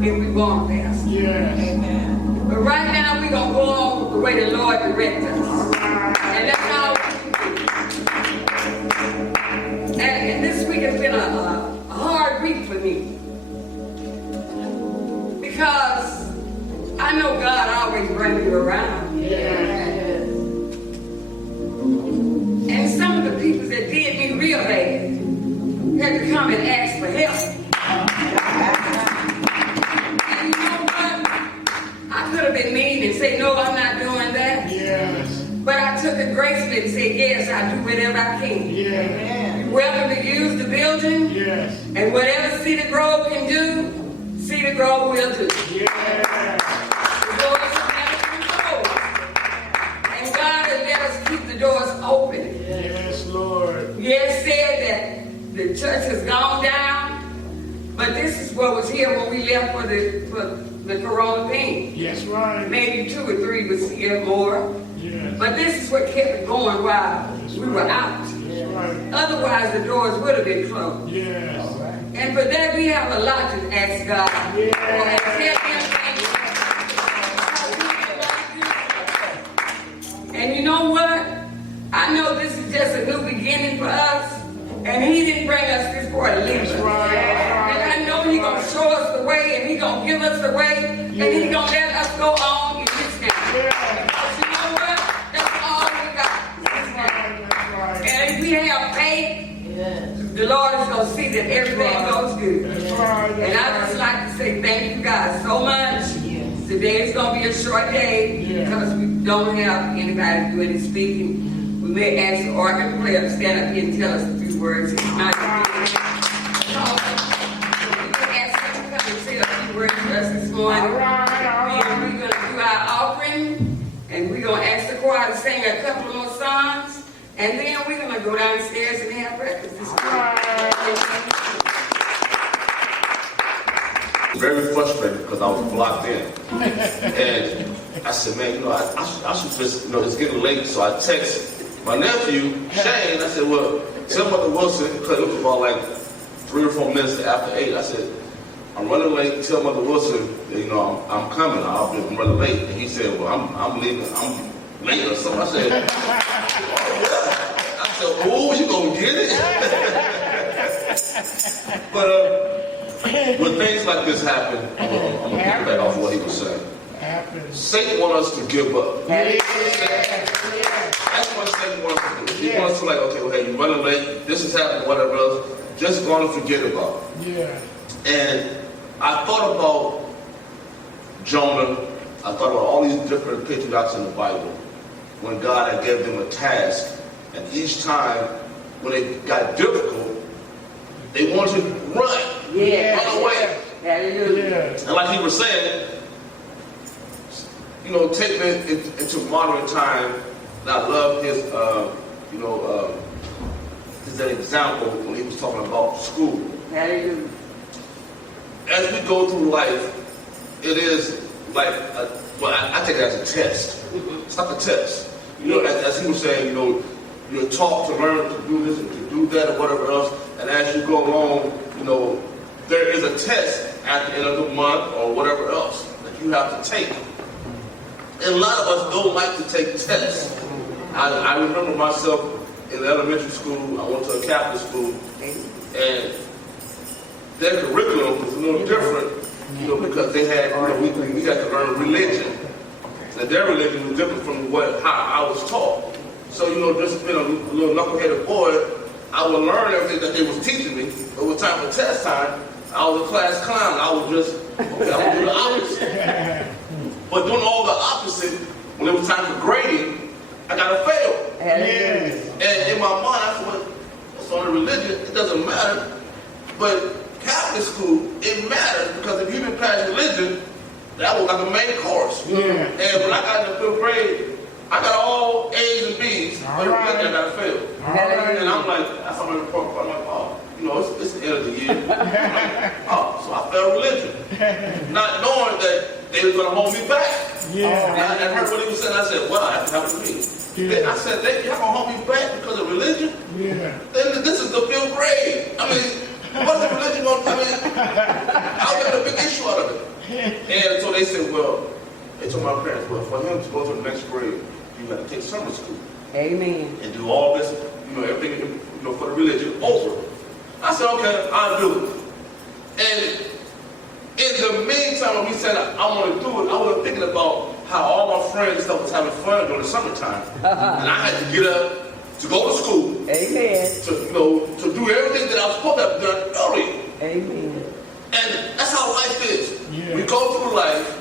than we want, Pastor. Yes. Amen. But right now, we're going to go on the way the Lord directs us. And that's all we can do. And this week has been a hard week for me. Because I know God always brings you around. Yes. And some of the people that did me real bad had to come and ask for help. And you know what? I could have been mean and say, no, I'm not doing that. Yes. But I took it gracefully and said, yes, I do whatever I can. Yes. You're welcome to use the building. Yes. And whatever Cedar Grove can do, Cedar Grove will do. Yes. The doors have never been closed. And God has let us keep the doors open. Yes, Lord. Yes, said that the church has gone down, but this is what was here when we left for the corona thing. Yes, right. Maybe 2 or 3 was here more. Yes. But this is what kept it going while we were out. Yes, right. Otherwise, the doors would have been closed. Yes. And for that, we have a lot to ask God. Yes. And tell him thank you. And you know what? I know this is just a new beginning for us. And he didn't bring us this far to leave us. Right. And I know he's going to show us the way, and he's going to give us the way, and he's going to let us go on in this name. Because you know what? That's all we got. Right. And if we have faith, the Lord is going to see that everything goes good. And I just like to say thank you guys so much. Today is going to be a short day because we don't have anybody doing any speaking. We may ask the organ player to stand up here and tell us a few words. It's not words for us this morning. We're going to do our offering, and we're going to ask the choir to sing a couple of more songs, and then we're going to go downstairs and have breakfast this morning. Very frustrated because I was blocked in, and I said, man, you know, I should just, you know, it's getting late, so I text my nephew Shane. I said, well, tell Mother Wilson, because it was about like 3 or 4 minutes after 8. I said, I'm running late. Tell Mother Wilson, you know, I'm coming. I'm running late. And he said, well, I'm leaving. I'm late or something. I said, oh, I said, oh, you gonna get it? But when things like this happen, I'm gonna pick back off what he was saying. Satan wants us to give up. That's what Satan wants us to do. He wants us to like, okay, well, hey, you're running late. This is happening, whatever else. Just gonna forget about it. Yeah. And I thought about Jonah. I thought about all these different patriarchs in the Bible when God had given them a task, and each time when it got difficult, they wanted to run away. Hallelujah. And like he was saying, you know, taking it into modern time, and I love his, his example when he was talking about school. Hallelujah. As we go through life, it is like, I take it as a test. It's like a test. You know, as he was saying, you know, you're taught to learn to do this and to do that or whatever else, and as you go along, you know, there is a test at the end of the month or whatever else that you have to take. And a lot of us don't like to take tests. I remember myself in elementary school. I went to a Catholic school, and their curriculum was a little different, you know, because they had, you know, we got to learn religion. And their religion was different from how I was taught. So, you know, just being a little knuckleheaded boy, I would learn everything that they was teaching me. But with time for test time, I was a class clown. I was just, okay, I'm going to do the opposite. But doing all the opposite, when it was time for grading, I got to fail. Yes. And in my mind, I said, well, what's on the religion? It doesn't matter. But Catholic school, it matters because if you didn't pass religion, that was like the main course. Yeah. And when I got in the 5th grade, I got all A's and B's. But religion, I got to fail. And I'm like, that's how I'm like, oh, you know, it's the end of the year. Oh, so I failed religion. Not knowing that they were going to hold me back. Yeah. And I heard what he was saying. I said, well, that happened to me. Yeah. I said, y'all going to hold me back because of religion? Yeah. Then this is the 5th grade. I mean, what's the religion going to do? I mean, I was making a big issue out of it. And so they said, well, they told my parents, well, for him to go to the next grade, you have to take summer school. Amen. And do all this, everything, for the religion over. I said, okay, I'll do it. And in the meantime, when we said I want to do it, I was thinking about how all my friends and stuff was having fun during the summertime. And I had to get up to go to school. Amen. To do everything that I was supposed to have done earlier. Amen. And that's how life is. Yeah. We go through life,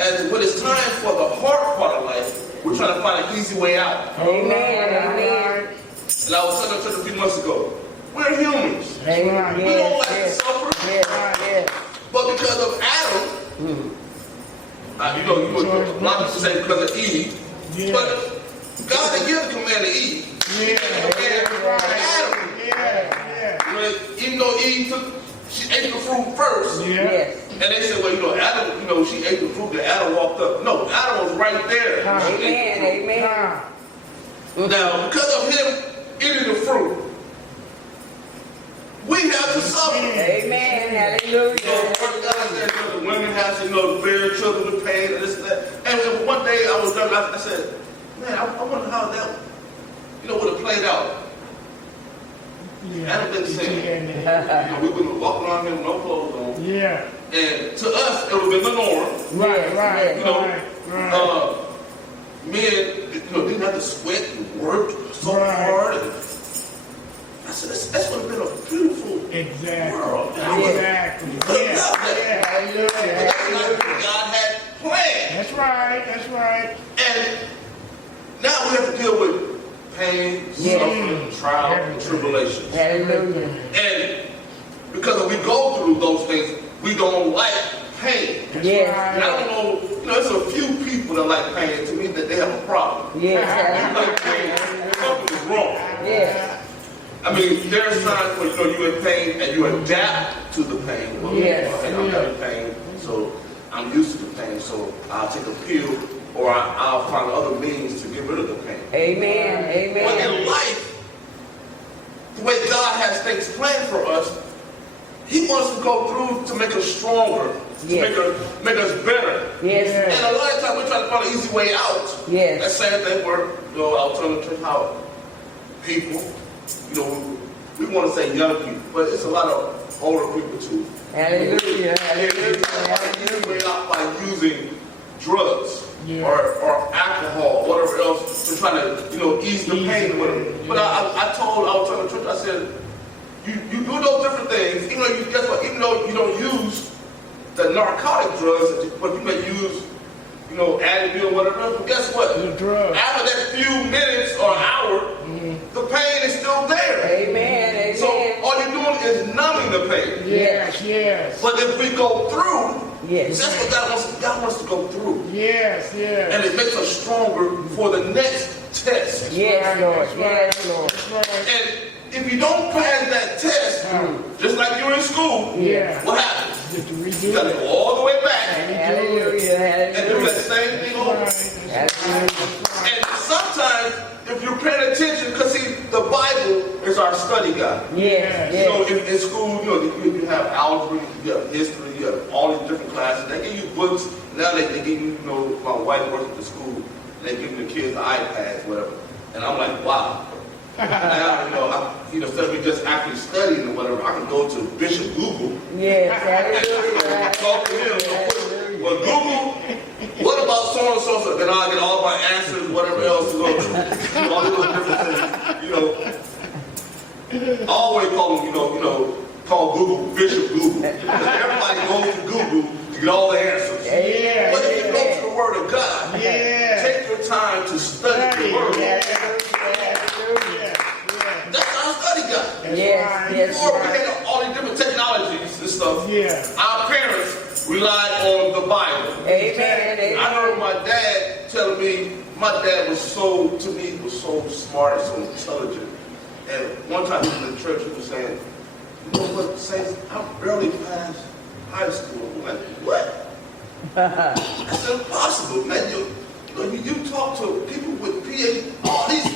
and when it's time for the hard part of life, we're trying to find an easy way out. Amen. Amen. And I was telling the church a few months ago, we're humans. Amen. We don't like to suffer. Yes. But because of Adam, a lot of people say because of Eve, Yeah. but God didn't give the command to Eve. He gave the command to Adam. Yeah. Even though she ate the fruit first. Yes. And they said, well, Adam, she ate the fruit that Adam walked up. No, Adam was right there. Amen. Amen. Now, because of him eating the fruit, we have to suffer. Amen. Hallelujah. The women have to, bear children with pain and this and that. And one day I was done, I said, man, I wonder how that, would have played out. Adam didn't sin. We wouldn't have walked around here with no clothes on. Yeah. And to us, it would have been the norm. Right. Men, didn't have to sweat and work so hard. And I said, that's would have been a beautiful world. Exactly. Yeah. But that's not what God had planned. That's right. And now we have to deal with pain, suffering, trial, and tribulation. Hallelujah. And because if we go through those things, we don't like pain. Yes. And I don't know, there's a few people that like pain. To me, that they have a problem. Yes. You like pain, something's wrong. Yes. I mean, there are times where you're in pain and you adapt to the pain. Well, Yes. I'm having pain, so I'm used to the pain, so I'll take a pill or I'll find other means to get rid of the pain. Amen. But Amen. in life, the way God has things planned for us, He wants to go through to make us stronger, to make us better. Yes. And a lot of times we're trying to find an easy way out. Yes. That same thing where, alternative how people, we want to say young people, but it's a lot of older people too. Hallelujah. Hallelujah. Way out by using drugs Yeah. or alcohol, whatever else, to try to, ease the pain with them. But I was telling the church, I said, you do those different things, even though you don't use the narcotic drugs, but you may use, Advil or whatever else, but guess what? The drug. After that few minutes or hour, the pain is still there. Amen. So all you're doing is numbing the pain. Yes. But if we go through, Yes. that's what God wants to go through. Yes. And it makes us stronger for the next test. Yes, Lord. Yes, Lord. And if you don't pass that test, just like you're in school, Yeah. what happens? You got to Redo go all the way back Hallelujah. and do Hallelujah. that same thing over. Hallelujah. And sometimes, if you're paying attention, because see, the Bible is our study guide. Yes. Yes. In school, you have algebra, you have history, you have all these different classes. They give you books. Now they give you, my wife works at the school, and they give the kids iPads, whatever. And I'm like, wow. Now, instead of me just actually studying or whatever, I can go to Bishop Google Yes. and Hallelujah. talk to him. Well, Google, what about so and so? Then I'll get all my answers, whatever else to go. All those different things, I always call them, call Google Bishop Google. Because everybody goes to Google to get all the answers. Amen. But if you go to the Word of God, take your time to study the Word. That's our study guide. Yes. Before we had all these different technologies and stuff, our parents relied on the Bible. Amen. I heard my dad telling me, my dad was so smart and so intelligent. And one time he was in church, he was saying, you know what, Saints, I barely passed high school. I'm like, what? That's impossible, man. You talk to people with PhD, all these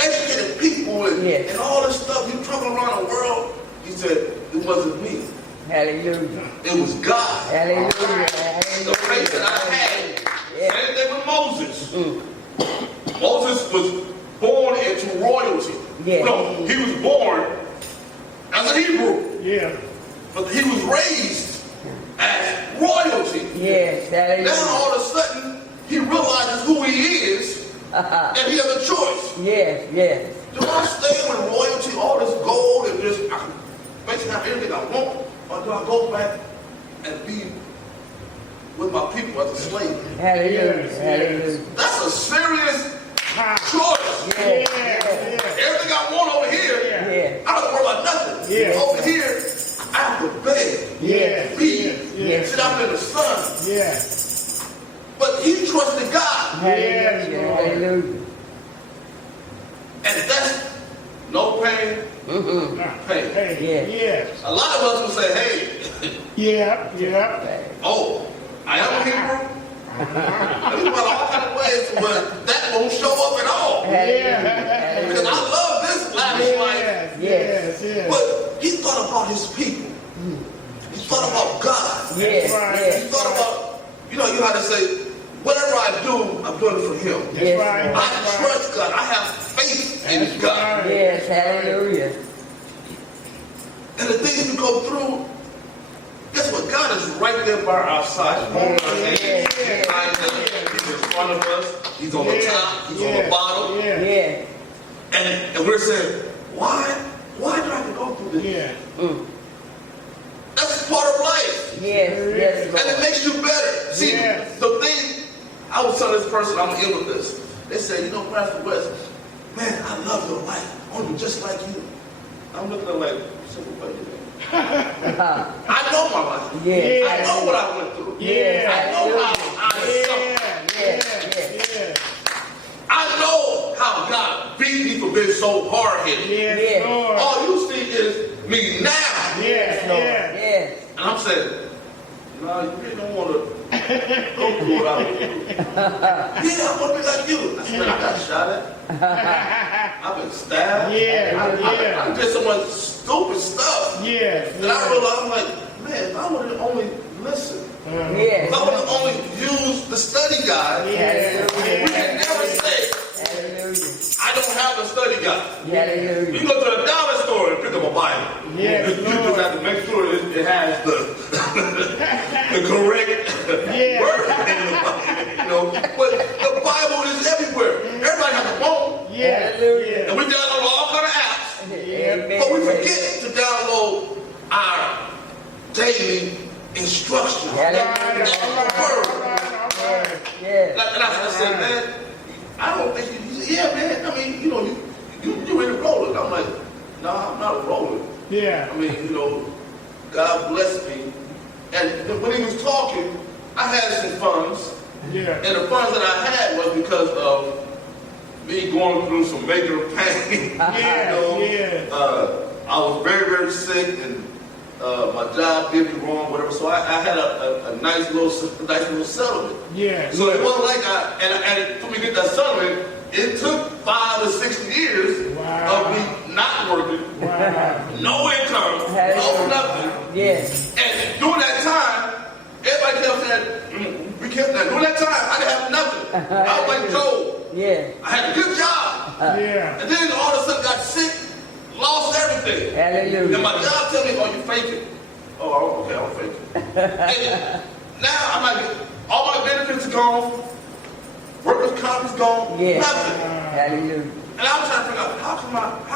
educated people and all this stuff, you travel around the world. He said, it wasn't me. Hallelujah. It was God. Hallelujah. the faith that I had. Yeah. Same thing with Moses. Moses was born into royalty. Yeah. No, he was born as a Hebrew. Yeah. But he was raised as royalty. Yes, that is. Now all of a sudden, he realizes who he is, and he has a choice. Yes, yes. Do I stay with royalty, all this gold, and just I can basically have anything I want, or do I go back and be with my people as a slave? Hallelujah. Yes, Hallelujah. That's a serious choice. Yes, Yeah. yes, Everything I want over here, yes. I don't have to worry about nothing. Yeah. Over here, I have to beg, Yeah. feed, Yes. sit out in the sun. Yeah. But he trusted God. Yes, Hallelujah. Lord. Hallelujah. And that's no pain, pain. Hey. Yes. Yes. A lot of us will say, hey, Yeah. Yeah. oh, I am a Hebrew. There's about all kind of ways, but that won't show up at all. Hallelujah. Because I love this lavish life. Yes. Yes. But he thought about his people. He thought about God. Yes, right. He yes. thought about, you know how to say, whatever I do, I'm doing it for him. That's Yes, right. Lord. I That's right. trust God. I have faith in That's God. right. Yes, hallelujah. And the things we go through, guess what? God is right there by our side. He's holding our hand. Yes, He's yes. behind us. He's in front of us. He's on the top. He's on the bottom. Yeah. Yes. And we're saying, why? Why do I have to go through this? Yeah. That's part of life. Yes, yes, And it Lord. makes you better. See, Yes. the thing, I was telling this person, I'm going to end with this. They said, you know, Pastor West, man, I love your life. I want to be just like you. I'm looking at her like, simple buddy. I know my life. Yes. I know what I went through. Yeah. I know how I suffered. Yes. I know how God beat me for being so hard-headed. Yes, Yes. Lord. All you see is me now. Yes, Lord. yes. Yes. And I'm saying, no, you really don't want to go through what I went through. Yeah, I want to be like you. I said, I got shot at. I've been stabbed. Yeah, I did so much stupid stuff. Yes. And I realized, I'm like, man, if I would have only listened, Yes. if I would have only used the study guide, we can never say, Hallelujah. I don't have a study guide. Hallelujah. You go to the dollar store and pick up a Bible. Yes, You just have to make sure it has the correct Yeah. word in the Bible. You know, but the Bible is everywhere. Everybody has a phone, Yeah. Hallelujah. and we download all kind of apps, Amen. but we forget to download our daily instructions. Hallelujah. That's the word. Yes. And I said, man, I don't think you. He said, yeah, man. I mean, you know, you ready to roll it? I'm like, no, I'm not rolling. Yeah. I mean, you know, God blessed me. And when he was talking, I had some funds. Yeah. And the funds that I had was because of me going through some major pain. Yeah. You know, I was very, very sick, and my job did me wrong, whatever. So I had a nice little settlement. Yeah. So it wasn't like and for me to get that settlement, it took 5 to 6 years Wow. of me not working, Wow. no income, no nothing. Yes. And during that time, everybody kept saying, we kept that. During that time, I didn't have nothing. I was like Job. Yes. I had a good job. Yeah. And then all of a sudden got sick, lost everything. Hallelujah. And my job tell me, oh, you faking. Oh, okay, I'm faking. And now I'm like, all my benefits are gone. Workers' comp is gone. Yes. Nothing. Hallelujah. And I'm trying to figure out, how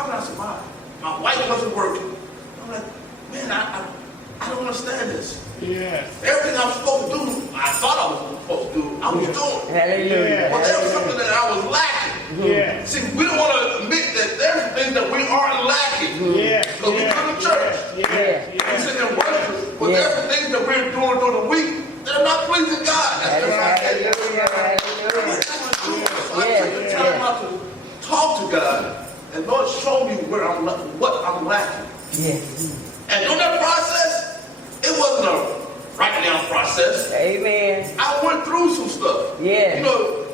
can I survive? My wife wasn't working. I'm like, man, I don't understand this. Yes. Everything I'm supposed to do, I thought I was supposed to do, I was doing. Hallelujah. But there was something that I was lacking. Yeah. See, we don't want to admit that there's things that we are lacking. Yeah. Because we come to church. Yeah. We sit there and worship. But Yeah. there's some things that we're doing during the week that are not pleasing God. That's just how it is. Hallelujah. Hallelujah. So I took the time out to talk to God, and Lord show me what I'm lacking. Yes. And during that process, it wasn't a right down process. Amen. I went through some stuff. Yeah. You know,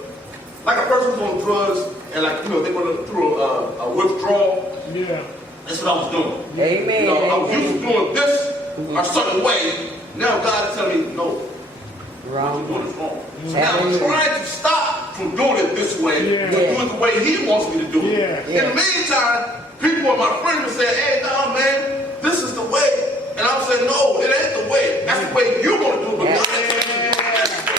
like a person who's on drugs, and like, you know, they went through a withdrawal. Yeah. That's what I was doing. Amen. You know, I was used to doing this a certain way. Now God is telling me, no, Wrong. Doing it wrong. So Yeah. now I'm trying to stop from doing it this way, Yeah. but do it the way he wants me to do it. Yeah. In the meantime, people and my friends would say, hey, no, man, this is the way. And I'm saying, no, it ain't the way. That's the way you want to do it. But God is telling me to do it this way.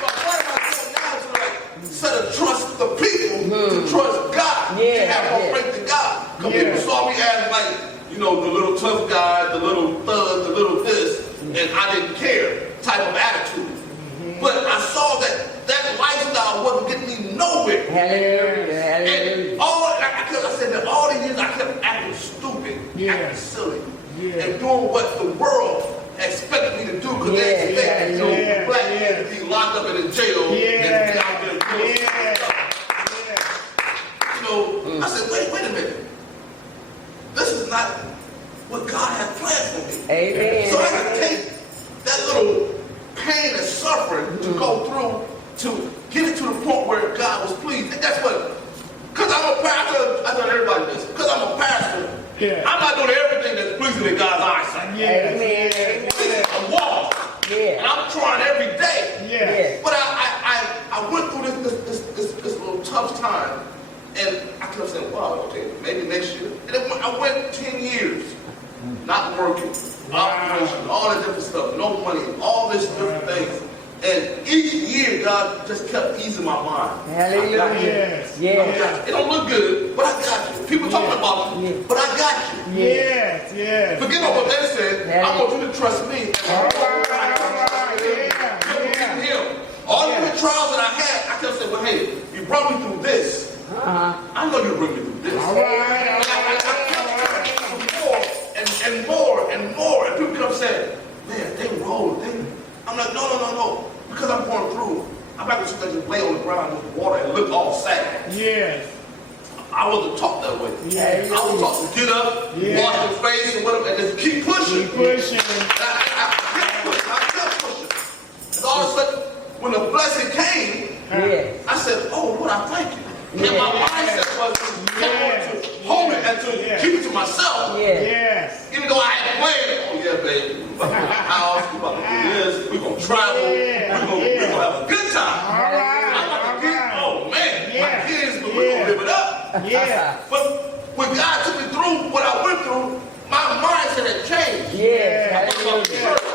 So I'm trying myself now to like, instead of trust the people, to trust God. To have more faith in God. Because people saw me as like, you know, the little tough guy, the little thug, the little this, and I didn't care type of attitude. But I saw that lifestyle wasn't getting me nowhere. Hallelujah. And I said that all these years I kept acting stupid, acting silly, and doing what the world expected me to do because they expect black men to be locked up in a jail and be out there doing stuff. You know, I said, wait a minute. This is not what God has planned for me. Amen. So I had to take that little pain and suffering to go through to get it to the point where God was pleased. And that's what, because I'm a pastor, I tell everybody this, because I'm a pastor, I'm not doing everything that's pleasing in God's eyesight. Amen. I'm walking. And I'm trying every day. But I went through this little tough time. And I kept saying, wow, okay, maybe next year. And then I went 10 years not working, operation, all that different stuff, no money, all this different things. And each year, God just kept easing my mind. Hallelujah. It don't look good, but I got you. People talking about you, but I got you. Forget about what they said. I want you to trust me. All the trials that I had, I kept saying, well, hey, you brought me through this. I know you'll bring me through this. I kept more and more and more. And people kept saying, man, they roll. I'm like, no. Because I'm going through. I'm not going to just lay on the ground with water and look all sad. I wasn't taught that way. I was taught to get up, wash your face and whatever, and just keep pushing. And I kept pushing. And all of a sudden, when the blessing came, I said, oh, Lord, I thank you. And my mindset was to hold it and to keep it to myself. Even though I had planned, oh yeah, baby, we're about to buy a house, we're about to do this, we're going to travel, we're going to have a good time. I'm about to get, oh man, my kids, but we're going to live it up. But when God took me through what I went through, my mindset had changed. I went about the church.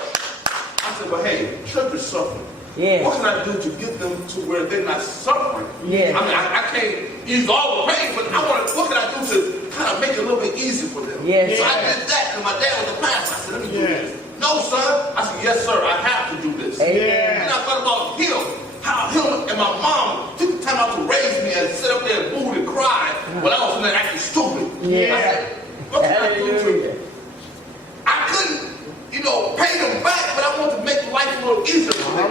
I said, well, hey, church is suffering. What can I do to get them to where they're not suffering? I mean, I can't ease all the pain, but what can I do to kind of make it a little bit easier for them? So I did that, and my dad was a pastor. I said, let me do this. No, son. I said, yes, sir, I have to do this. And I thought about him, how him and my mom took the time out to raise me and sit up there and boo and cry while I was in there acting stupid. I said, what can I do to I couldn't, pay them back, but I want to make life a little easier for them.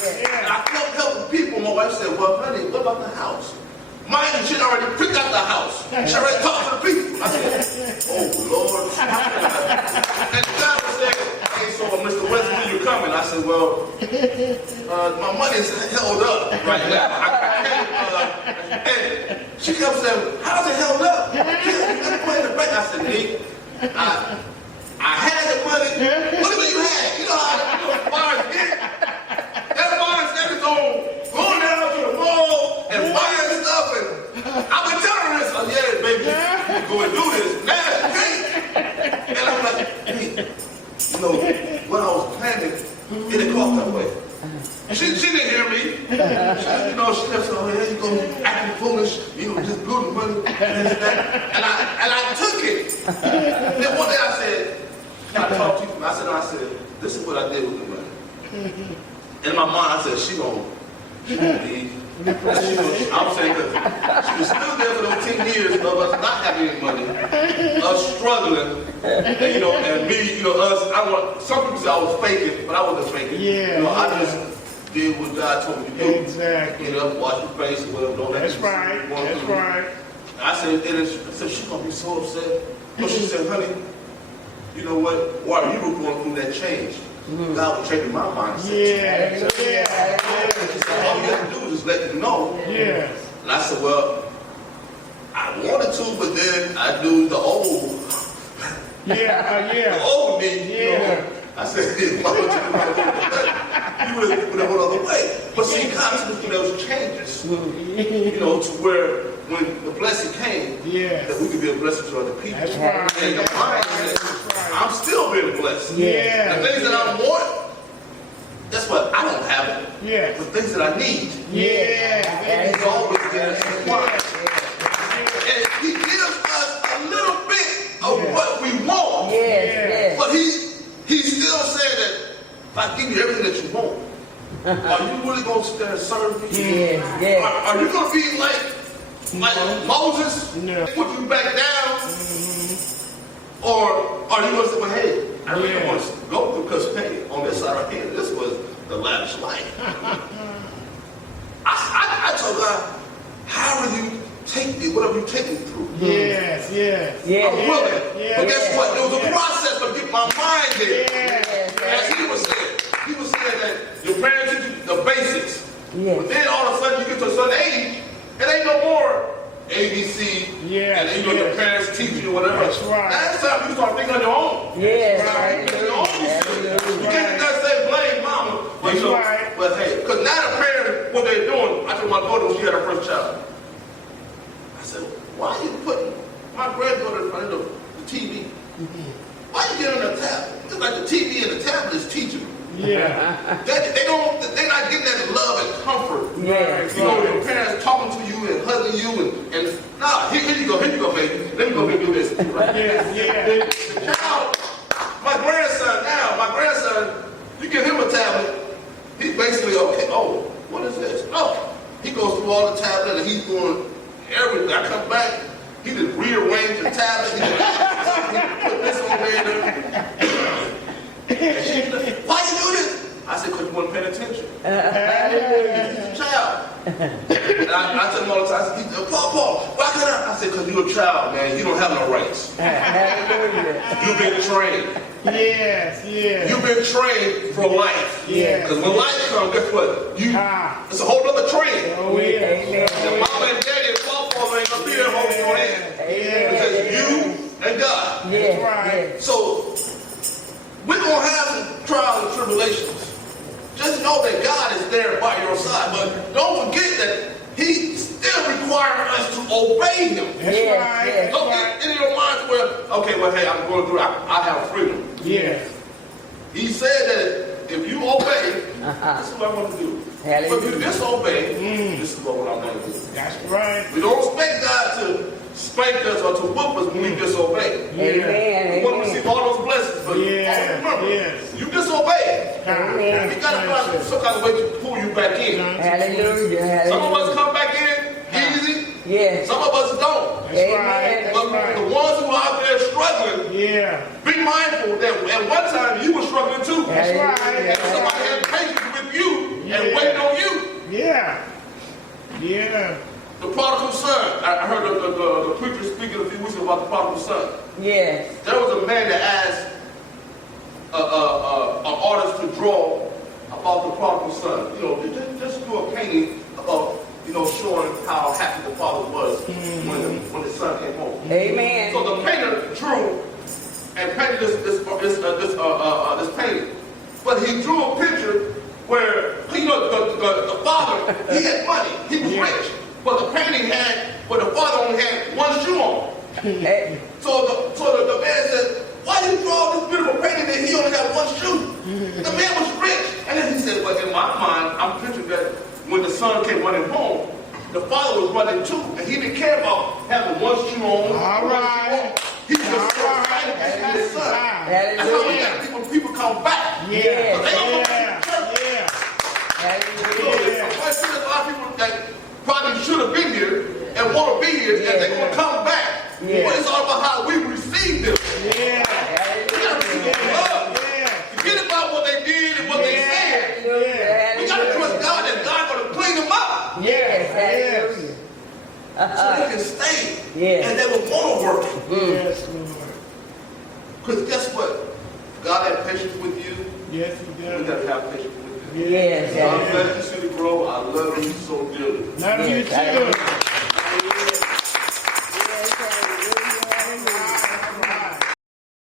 And I kept helping people. My wife said, well, honey, what about the house? Mind you, she already picked out the house. She already talked to the people. I said, oh, Lord. And God said, hey, so Mr. West, when you coming? I said, well, my money's held up right now. And she kept saying, how's it held up? I said, Nick, I had the money. What do you have? You know how bars get? That bar instead is going down to the mall and buying stuff. And I've been telling her this. Oh, yeah, baby, you go and do this. Now it's great. And I'm like, hey, what I was planning, it didn't cost that way. She didn't hear me. She just said, oh, yeah, you go acting foolish. Just blew the money. And I took it. Then one day I said, can I talk to you? I said, this is what I did with the money. In my mind, I said, she gonna leave. I'm saying, because she was still there for those 10 years of us not having any money, us struggling, and me, us. Some people say I was faking, but I wasn't faking. I just did what God told me to do. Exactly. Get up, wash your face, or whatever. Don't That's right. I said, she's gonna be so upset. But she said, honey, you know what? While you were going through that change, God was changing my mindset. She said, all you have to do is let them know. And I said, well, I wanted to, but then I do the old. The old me. I said, you would have went all the way. But see, God took us through those changes, you know, to where when the blessing came, that we could be a blessing to other people. That's right. And the mindset, I'm still being blessed. Yeah. The things that I want, that's what I don't have it. Yeah. The things that I need. Yeah. He's always there to supply. And he gives us a little bit of what we want. But he's still saying that if I give you everything that you want, are you really going to stand and serve me? Are you going to be like Moses? Put you back down? Or are you going to say, well, hey, I really want to go through because, hey, on this side right here, this was the lavish life. I told God, how will you take me, whatever you take me through? Yes. I'm willing. But guess what? There was a process to get my mind there. As he was saying that your parents teach you the basics. But then all of a sudden you get to a certain age, it ain't no more ABC, and then your parents teach you whatever. That's right. Now it's time you start thinking on your own. You can't just say blame mama. But, you know, but hey, because now the parents, what they're doing, I told my daughter when she had her first child, I said, why are you putting my granddaughter in front of the TV? Why you get on the tablet? It's like the TV and the tablet is teaching. They're not getting that love and comfort. You know, your parents talking to you and hugging you and nah, here you go, baby. Let me go and do this. Right? The child, my grandson, you give him a tablet, he's basically okay. Oh, what is this? Oh, he goes through all the tablet and he's doing everything. I come back, he just rearranged the tablet. He put this on there. And she said, why you do this? I said, because you weren't paying attention. He's a child. And I tell him all the time, he said, Paul, why can't I? I said, because you're a child, man. You don't have no rights. You've been trained. You've been trained for life. Because when life comes, guess what? It's a whole other training. And mama and daddy and papa ain't going to be there holding your hand. It's just you and God. So, we're going to have some trials and tribulations. Just know that God is there by your side. But don't forget that He still requires us to obey Him. Don't get in your minds where, okay, well, hey, I'm going through, I have freedom. He said that if you obey, this is what I want to do. But if you disobey, this is what I want to do. That's right. We don't expect God to spank us or to whoop us when we disobey. We want to receive all those blessings, but remember, you disobey. We got to find some kind of way to pull you back in. Some of us come back in easy. Some of us don't. But the ones who are out there struggling, be mindful that at one time you were struggling too. And somebody had patience with you and waiting on you. The prodigal son. I heard the preacher speaking a few weeks ago about the prodigal son. There was a man that asked an artist to draw about the prodigal son. You know, just do a painting about, you know, showing how happy the father was when his son came home. So the painter drew and painted this painting, but he drew a picture where, you know, the father, he had money, he was rich. But the painting had, but the father only had one shoe on. So the man said, why you draw this beautiful painting that he only got one shoe? The man was rich. And then he said, well, in my mind, I'm picturing that when the son came running home, the father was running too, and he didn't care about having one shoe on. He was just so excited to see his son. That's how we got people come back. But they don't come to church. I see a lot of people that probably should have been here and want to be here, and they're going to come back. But it's all about how we receive them. We got to receive them love. Forget about what they did and what they said. We got to trust God that God's going to clean them up. So they can stay and they will want to work. Because guess what? God had patience with you. We got to have patience with you. God bless you, Cedar Grove. I love you so dearly. Love you too.